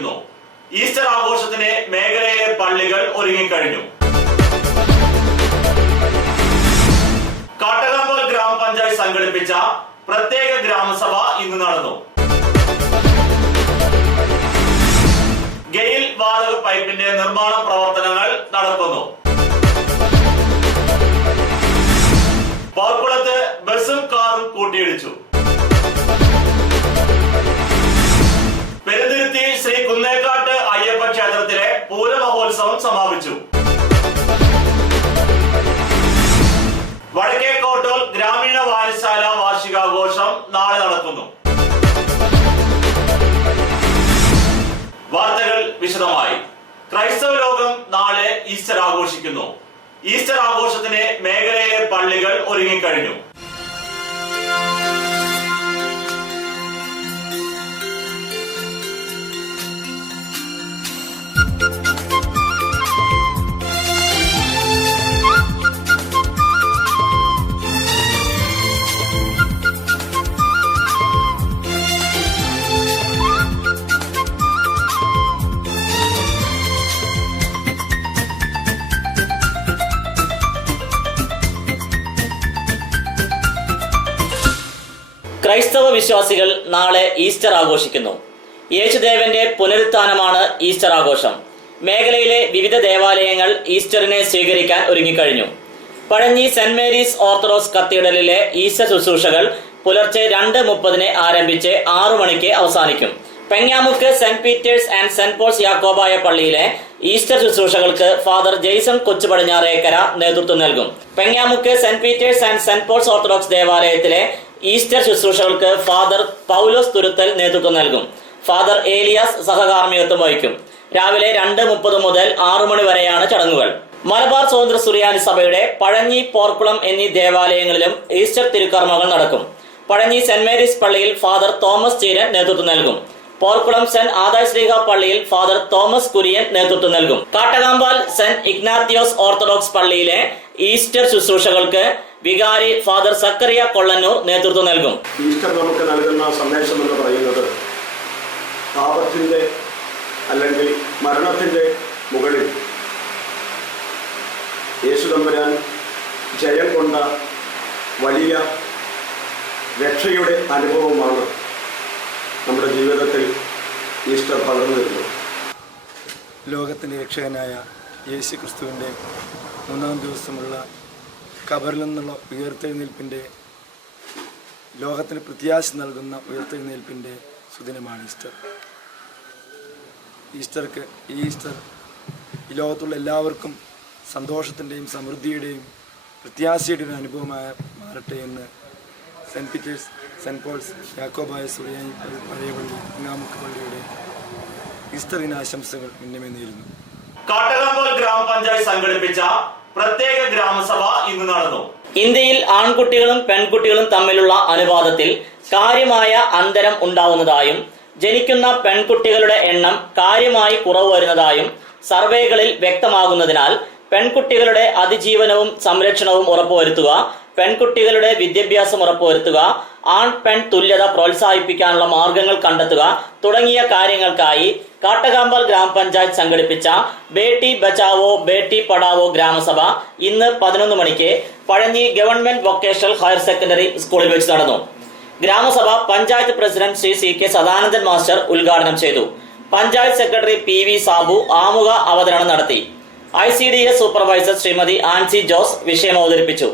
ആഘോഷിക്കുന്നു. ഈസ്റ്റർ ആഘോഷത്തിന് മേഖലയിലെ പള്ളികൾ ഒരുങ്ങിക്കഴിഞ്ഞു. കാട്ടകമ്പൽ ഗ്രാമപഞ്ചായത്ത് സംഘടിപ്പിച്ച പ്രത്യേക ഗ്രാമസഭ ഇന്ന് നടന്നു. ഗെയിൽ വാതക പൈപ്പിന്റെ നിർമ്മാണ പ്രവർത്തനങ്ങൾ നടക്കുന്നു. പാർക്കുളത്ത് ബസും കാറും കൂട്ടിയിടിച്ചു. പെരുന്തുരുത്തി ശ്രീ കുന്നേക്കാട്ട് അയ്യപ്പ ക്ഷേത്രത്തിലെ പൂരമഹോത്സവം സമാപിച്ചു. വടക്കേക്കോട്ടൂർ ഗ്രാമീണ വായനശാല വാർഷികാഘോഷം നാളെ നടക്കുന്നു. വാർത്തകൾ വിശദമായി. ക്രൈസ്തവ ലോകം നാളെ ഈസ്റ്റർ ആഘോഷിക്കുന്നു. ഈസ്റ്റർ ആഘോഷത്തിന് മേഖലയിലെ പള്ളികൾ ഒരുങ്ങിക്കഴിഞ്ഞു. ക്രൈസ്തവ വിശ്വാസികൾ നാളെ ഈസ്റ്റർ ആഘോഷിക്കുന്നു. യേശുദേവന്റെ പുനരുത്ഥാനമാണ് ഈസ്റ്റർ ആഘോഷം. മേഖലയിലെ വിവിധ ദേവാലയങ്ങൾ ഈസ്റ്ററിനെ സ്വീകരിക്കാൻ ഒരുങ്ങിക്കഴിഞ്ഞു. പഴഞ്ഞി സെന്റ് മേരീസ് ഓർത്തഡോക്സ് കത്തീഡ്രലിലെ ഈസ്റ്റർ ശുശ്രൂഷകൾ പുലർച്ചെ 2:30 ആരംഭിച്ച് 6 മണിക്ക് അവസാനിക്കും. Pengamuck Saint Peter's and Saint Paul's Yakobaya പള്ളിയിലെ ഈസ്റ്റർ ശുശ്രൂഷകൾക്ക് ഫാദർ ജെയ്സൺ കൊച്ചുപടിഞ്ഞാറേക്കര നേതൃത്വം നൽകും. Pengamuck Saint Peter's and Saint Paul's Orthodox ദേവാലയത്തിലെ ഈസ്റ്റർ ശുശ്രൂഷകൾക്ക് ഫാദർ പൗലോസ് തുരുത്തൽ നേതൃത്വം നൽകും. ഫാദർ ഏലിയാസ് സഹകാർമ്മികത്വം വഹിക്കും. രാവിലെ 2:30 മുതൽ 6 മണി വരെയാണ് ചടങ്ങുകൾ. മലബാർ സ്വതന്ത്ര സുറിയാനി സഭയുടെ പഴഞ്ഞി, പോർക്കുളം എന്നീ ദേവാലയങ്ങളിലും ഈസ്റ്റർ തിരുക്കർമ്മങ്ങൾ നടക്കും. പഴഞ്ഞി സെന്റ് മേരീസ് പള്ളിയിൽ ഫാദർ തോമസ് ചീരൻ നേതൃത്വം നൽകും. പോർക്കുളം സെന്റ് ആദായ ശ്ലീഹ പള്ളിയിൽ ഫാദർ തോമസ് കുര്യൻ നേതൃത്വം നൽകും. കാട്ടകാമ്പാൽ സെന്റ് ഇഗ്നാത്തിയോസ് ഓർത്തഡോക്സ് പള്ളിയിലെ ഈസ്റ്റർ ശുശ്രൂഷകൾക്ക് വികാരി ഫാദർ സക്കറിയ കൊള്ളന്നൂർ നേതൃത്വം നൽകും. ഈസ്റ്റർ നമുക്ക് നൽകുന്ന സന്ദേശം എന്ന് പറയുന്നത് പാപത്തിന്റെ അല്ലെങ്കിൽ മരണത്തിന്റെ മുകളിൽ യേശുദമ്പുരാൻ ജയം കൊണ്ട വലിയ രക്ഷയുടെ അനുഭവമാണ് നമ്മുടെ ജീവിതത്തിൽ ഈസ്റ്റർ പകർന്നു വരുന്നത്. ലോകത്തിൻ്റെ രക്ഷകനായ യേശു ക്രിസ്തുവിൻ്റെ 3-ാം ദിവസമുള്ള ഖബറിൽ നിന്നുള്ള ഉയർത്തെഴുന്നേൽപ്പിൻ്റെ, ലോകത്തിന് പ്രത്യാശ നൽകുന്ന ഉയർത്തെഴുന്നേൽപ്പിൻ്റെ സുദിനമാണ് ഈസ്റ്റർ. ഈസ്റ്റർ ഈ ലോകത്തുള്ള എല്ലാവർക്കും സന്തോഷത്തിൻ്റെയും സമൃദ്ധിയുടെയും പ്രത്യാശയുടെയും അനുഭവമായി മാറട്ടെ എന്ന് Saint Peter's, Saint Paul's Yakobaya Suriyani പഴയ പള്ളി, പെങ്ങാമുക്ക് പള്ളിയുടെ ഈസ്റ്റർ ദിനാശംസകൾ ഉന്നമേ നേരുന്നു. കാട്ടകമ്പൽ ഗ്രാമപഞ്ചായത്ത് സംഘടിപ്പിച്ച പ്രത്യേക ഗ്രാമസഭ ഇന്ന് നടന്നു. ഇന്ത്യയിൽ ആൺകുട്ടികളും പെൺകുട്ടികളും തമ്മിലുള്ള അനുപാതത്തിൽ കാര്യമായ അന്തരം ഉണ്ടാവുന്നതായും ജനിക്കുന്ന പെൺകുട്ടികളുടെ എണ്ണം കാര്യമായി കുറവ് വരുന്നതായും സർവേകളിൽ വ്യക്തമാകുന്നതിനാൽ പെൺകുട്ടികളുടെ അതിജീവനവും സംരക്ഷണവും ഉറപ്പുവരുത്തുക, പെൺകുട്ടികളുടെ വിദ്യാഭ്യാസം ഉറപ്പുവരുത്തുക, ആൺ പെൺ തുല്യത പ്രോത്സാഹിപ്പിക്കാനുള്ള മാർഗങ്ങൾ കണ്ടെത്തുക തുടങ്ങിയ കാര്യങ്ങൾക്കായി കാട്ടകാമ്പാൽ ഗ്രാമപഞ്ചായത്ത് സംഘടിപ്പിച്ച ബേട്ടി ബച്ചാവോ ബേട്ടി പഠാവോ ഗ്രാമസഭ ഇന്ന് 11 മണിക്ക് Pazhanji government vocational higher secondary സ്കൂളിൽ വെച്ച് നടന്നു. Gramasabha panchayat president Shri CK Sadanandan master ഉദ്ഘാടനം ചെയ്തു. പഞ്ചായത്ത് സെക്രട്ടറി PV സാബു ആമുഖ അവതരണം നടത്തി. ICDS സൂപ്പർവൈസർ ശ്രീമതി ആൻസി ജോസ് വിഷയം അവതരിപ്പിച്ചു.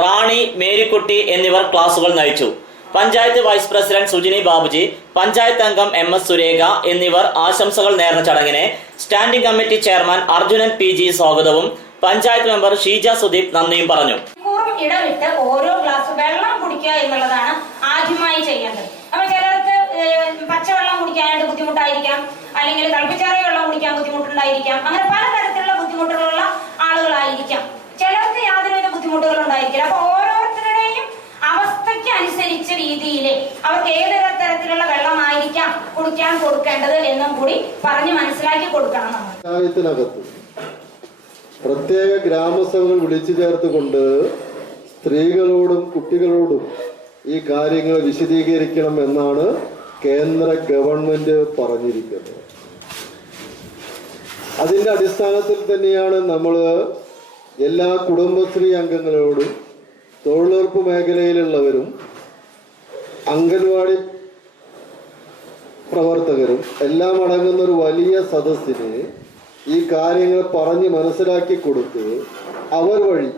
റാണി, മേരിക്കുട്ടി എന്നിവർ ക്ലാസുകൾ നയിച്ചു. പഞ്ചായത്ത് വൈസ് പ്രസിഡന്റ് സുജിനി ബാബുജി, പഞ്ചായത്ത് അംഗം MS സുരേഖ എന്നിവർ ആശംസകൾ നേർന്ന ചടങ്ങിനെ standing committee chairman Arjunan PG സ്വാഗതവും പഞ്ചായത്ത് മെമ്പർ ഷീജ സുദീപ് നന്ദിയും പറഞ്ഞു. ഇടവിട്ട് ഓരോ ഗ്ലാസ് വെള്ളം കുടിക്കുക എന്നുള്ളതാണ് ആദ്യമായി ചെയ്യേണ്ടത്. അപ്പൊ ചിലർക്ക് പച്ചവെള്ളം കുടിക്കാനായിട്ട് ബുദ്ധിമുട്ടായിരിക്കാം, അല്ലെങ്കിൽ തിളപ്പിച്ചാറിയ വെള്ളം കുടിക്കാൻ ബുദ്ധിമുട്ടുണ്ടായിരിക്കാം. അങ്ങനെ പലതരത്തിലുള്ള ബുദ്ധിമുട്ടുകളുള്ള ആളുകളായിരിക്കാം. ചിലർക്ക് യാതൊരുവിധ ബുദ്ധിമുട്ടുകൾ ഉണ്ടായിരിക്കില്ല. അപ്പൊ ഓരോരുത്തരുടെയും അവസ്ഥയ്ക്ക് അനുസരിച്ച രീതിയിൽ അവർക്ക് ഏതൊരു തരത്തിലുള്ള വെള്ളമായിരിക്കാം കുടിക്കാൻ കൊടുക്കേണ്ടത് എന്നും കൂടി പറഞ്ഞ് മനസ്സിലാക്കി കൊടുക്കണം. പഞ്ചായത്തിനകത്ത് പ്രത്യേക ഗ്രാമസഭകൾ വിളിച്ചു ചേർത്തുകൊണ്ട് സ്ത്രീകളോടും കുട്ടികളോടും ഈ കാര്യങ്ങൾ വിശദീകരിക്കണം എന്നാണ് കേന്ദ്ര ഗവൺമെന്റ് പറഞ്ഞിരിക്കുന്നത്. അതിൻ്റെ അടിസ്ഥാനത്തിൽ തന്നെയാണ് നമ്മൾ എല്ലാ കുടുംബശ്രീ അംഗങ്ങളോടും തൊഴിലുറപ്പ് മേഖലയിലുള്ളവരും അംഗൻവാടി പ്രവർത്തകരും എല്ലാം അടങ്ങുന്ന ഒരു വലിയ സദസ്സിന് ഈ കാര്യങ്ങൾ പറഞ്ഞ് മനസ്സിലാക്കി കൊടുത്ത് അവർ വഴി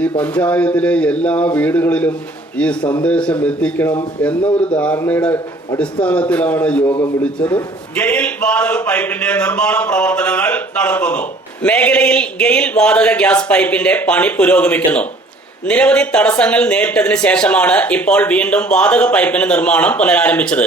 ഈ പഞ്ചായത്തിലെ എല്ലാ വീടുകളിലും ഈ സന്ദേശം എത്തിക്കണം എന്ന ഒരു ധാരണയുടെ അടിസ്ഥാനത്തിലാണ് യോഗം വിളിച്ചത്. ഗെയിൽ വാതക പൈപ്പിന്റെ നിർമ്മാണ പ്രവർത്തനങ്ങൾ നടക്കുന്നു. മേഖലയിൽ ഗെയിൽ വാതക ഗ്യാസ് പൈപ്പിന്റെ പണി പുരോഗമിക്കുന്നു. നിരവധി തടസ്സങ്ങൾ നേരിട്ടതിന് ശേഷമാണ് ഇപ്പോൾ വീണ്ടും വാതക പൈപ്പിന്റെ നിർമ്മാണം പുനരാരംഭിച്ചത്.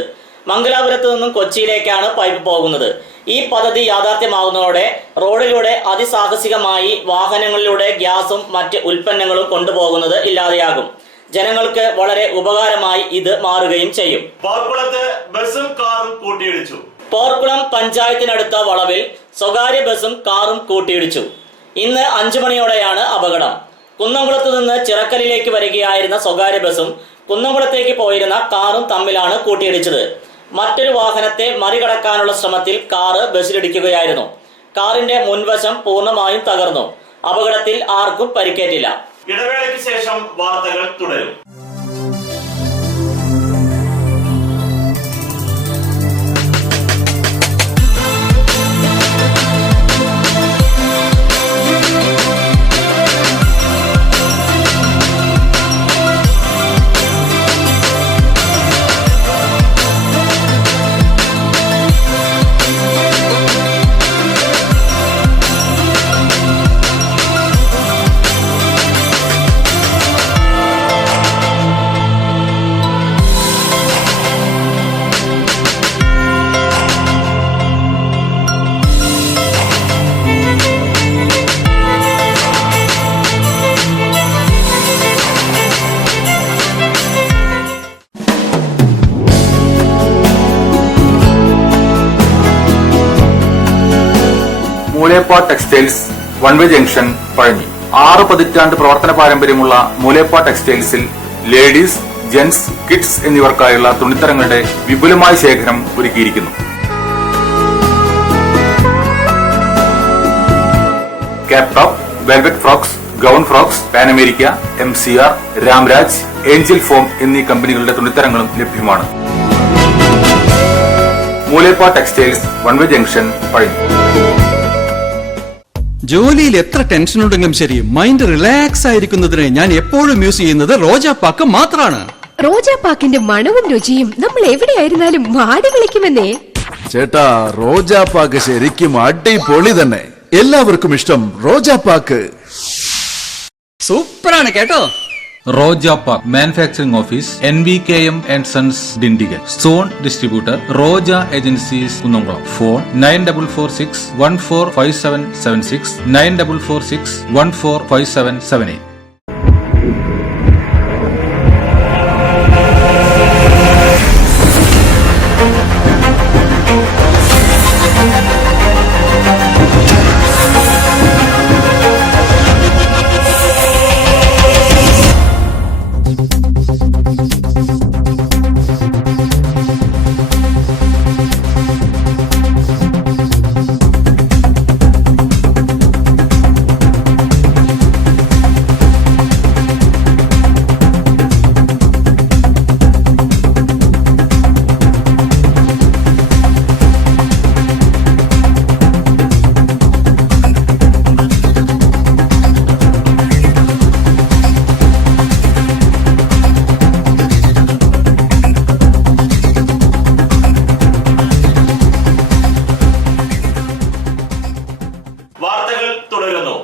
മംഗലാപുരത്ത് നിന്നും കൊച്ചിയിലേക്കാണ് പൈപ്പ് പോകുന്നത്. ഈ പദ്ധതി യാഥാർത്ഥ്യമാകുന്നതോടെ റോഡിലൂടെ അതിസാഹസികമായി വാഹനങ്ങളിലൂടെ ഗ്യാസും മറ്റ് ഉൽപ്പന്നങ്ങളും കൊണ്ടുപോകുന്നത് ഇല്ലാതെയാകും. ജനങ്ങൾക്ക് വളരെ ഉപകാരമായി ഇത് മാറുകയും ചെയ്യും. പോർക്കുളത്ത് ബസും കാറും കൂട്ടിയിടിച്ചു. പോർക്കുളം പഞ്ചായത്തിനടുത്ത വളവിൽ സ്വകാര്യ ബസും കാറും കൂട്ടിയിടിച്ചു. ഇന്ന് 5 മണിയോടെയാണ് അപകടം. കുന്നംകുളത്ത് നിന്ന് ചിറക്കലിലേക്ക് വരികയായിരുന്ന സ്വകാര്യ ബസും കുന്നംകുളത്തേക്ക് പോയിരുന്ന കാറും തമ്മിലാണ് കൂട്ടിയിടിച്ചത്. മറ്റൊരു വാഹനത്തെ മറികടക്കാനുള്ള ശ്രമത്തിൽ കാറ് ബസ്സിലിടിക്കുകയായിരുന്നു. കാറിന്റെ മുൻവശം പൂർണ്ണമായും തകർന്നു. അപകടത്തിൽ ആർക്കും പരിക്കേറ്റില്ല. ഇടവേളയ്ക്ക് ശേഷം വാർത്തകൾ തുടരും. മൂലേപ്പ ടെക്സ്റ്റൈൽസ് വൺവേ ജംഗ്ഷൻ പഴഞ്ഞി. 6 പതിറ്റാണ്ട് പ്രവർത്തന പാരമ്പര്യമുള്ള മൂലേപ്പ ടെക്സ്റ്റൈൽസിൽ ലേഡീസ്, ജെന്റ്സ്, കിഡ്സ് എന്നിവർക്കായുള്ള തുണിത്തരങ്ങളുടെ വിപുലമായ ശേഖരം ഒരുക്കിയിരിക്കുന്നു. Cap top, velvet frocks, gown frocks, pan America, MCR, Ramraj, Angel form എന്നീ കമ്പനികളുടെ തുണിത്തരങ്ങളും ലഭ്യമാണ്. മൂലേപ്പ ടെക്സ്റ്റൈൽസ് വൺവേ ജംഗ്ഷൻ പഴഞ്ഞി. ജോലിയിൽ എത്ര ടെൻഷൻ ഉണ്ടെങ്കിലും ശരി, മൈൻഡ് റിലാക്സ് ആയിരിക്കുന്നതിന് ഞാൻ എപ്പോഴും യൂസ് ചെയ്യുന്നത് റോജാപ്പാക്ക് മാത്രമാണ്. റോജാപ്പാക്കിന്റെ മണവും രുചിയും നമ്മൾ എവിടെയായിരുന്നാലും മാടി വിളിക്കുമെന്നേ. ചേട്ടാ, റോജാപ്പാക്ക് ശരിക്കും അടിപൊളി തന്നെ. എല്ലാവർക്കും ഇഷ്ടം റോജാപ്പാക്ക്. സൂപ്പറാണ് കേട്ടോ. Rojapaak manufacturing office NVKM & Sons Dindigul. Zone distributor Roja agencies Kunnamkulam. Phone 9446145776 9446145778. വാർത്തകൾ തുടരുന്നു.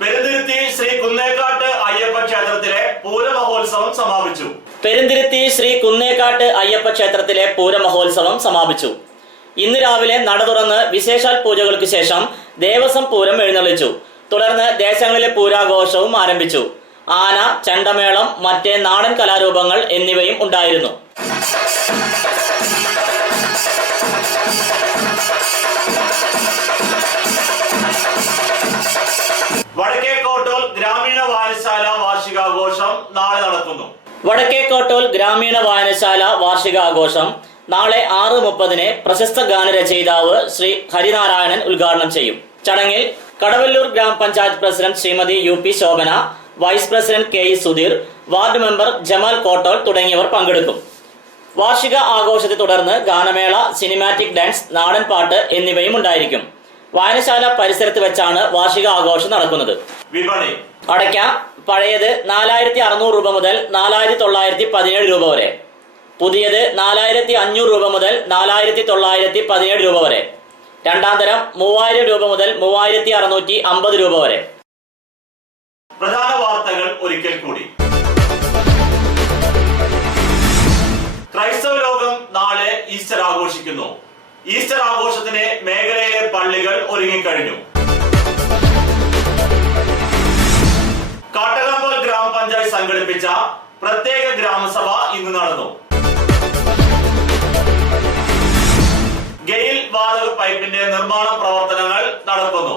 പെരുന്തിരുത്തി ശ്രീ കുന്നേക്കാട്ട് അയ്യപ്പ ക്ഷേത്രത്തിലെ പൂരമഹോത്സവം സമാപിച്ചു. പെരുന്തിരുത്തി ശ്രീ കുന്നേക്കാട്ട് അയ്യപ്പ ക്ഷേത്രത്തിലെ പൂരമഹോത്സവം സമാപിച്ചു. ഇന്ന് രാവിലെ നട തുറന്ന് വിശേഷാൽ പൂജകൾക്ക് ശേഷം ദേവസ്വം പൂരം എഴുന്നള്ളിച്ചു. തുടർന്ന് ദേശങ്ങളിലെ പൂരാഘോഷവും ആരംഭിച്ചു. ആന, ചെണ്ടമേളം, മറ്റ് നാടൻ കലാരൂപങ്ങൾ എന്നിവയും ഉണ്ടായിരുന്നു. വടക്കേക്കോട്ടൂർ ഗ്രാമീണ വായനശാല വാർഷികാഘോഷം നാളെ നടക്കുന്നു. വടക്കേക്കോട്ടൂർ ഗ്രാമീണ വായനശാല വാർഷികാഘോഷം നാളെ 6:30 പ്രശസ്ത ഗാനരചയിതാവ് ശ്രീ ഹരിനാരായണൻ ഉദ്ഘാടനം ചെയ്യും. ചടങ്ങിൽ കടവല്ലൂർ ഗ്രാമപഞ്ചായത്ത് president Shrimati UP Shobhana, vice president KE Sudheer, ward member Jamal Kottol തുടങ്ങിയവർ പങ്കെടുക്കും. വാർഷിക ആഘോഷത്തെ തുടർന്ന് ഗാനമേള, സിനിമാറ്റിക് ഡാൻസ്, നാടൻ പാട്ട് എന്നിവയും ഉണ്ടായിരിക്കും. വായനശാല പരിസരത്ത് വെച്ചാണ് വാർഷിക ആഘോഷം നടക്കുന്നത്. വിപണി അടയ്ക്ക പഴയത് 4600 രൂപ മുതൽ 4917 രൂപ വരെ, പുതിയത് 4500 രൂപ മുതൽ 4917 രൂപ വരെ, രണ്ടാം തരം 3000 രൂപ മുതൽ 3650 രൂപ വരെ. പ്രധാന വാർത്തകൾ ഒരിക്കൽ കൂടി. ക്രൈസ്തവ ലോകം നാളെ ഈസ്റ്റർ ആഘോഷിക്കുന്നു. ഈസ്റ്റർ ആഘോഷത്തിന് മേഖലയിലെ പള്ളികൾ ഒരുങ്ങിക്കഴിഞ്ഞു. കാട്ടകാമ്പൽ ഗ്രാമപഞ്ചായത്ത് സംഘടിപ്പിച്ച പ്രത്യേക ഗ്രാമസഭ ഇന്ന് നടന്നു. ഗെയിൽ വാതക പൈപ്പിന്റെ നിർമ്മാണ പ്രവർത്തനങ്ങൾ നടക്കുന്നു.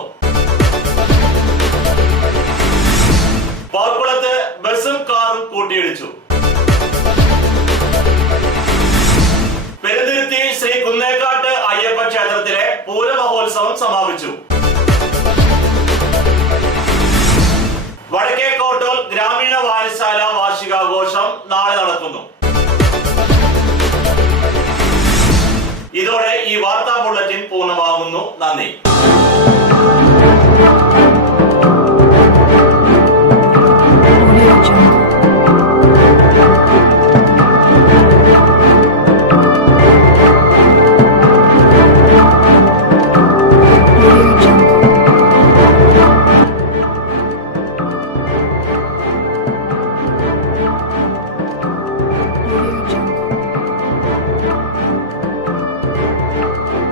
പവർക്കുളത്ത് ബസും കാറും കൂട്ടിയിടിച്ചു. പെരുന്തുരുത്തി ശ്രീ കുന്നേക്കാട്ട് അയ്യപ്പ ക്ഷേത്രത്തിലെ പൂരമഹോത്സവം സമാപിച്ചു. വടക്കേക്കോട്ടൂർ ഗ്രാമീണ വായനശാല വാർഷികാഘോഷം നാളെ നടക്കുന്നു. ഇതോടെ ഈ വാർത്താ ബുള്ളറ്റിൻ പൂർണ്ണമാകുന്നു. നന്ദി.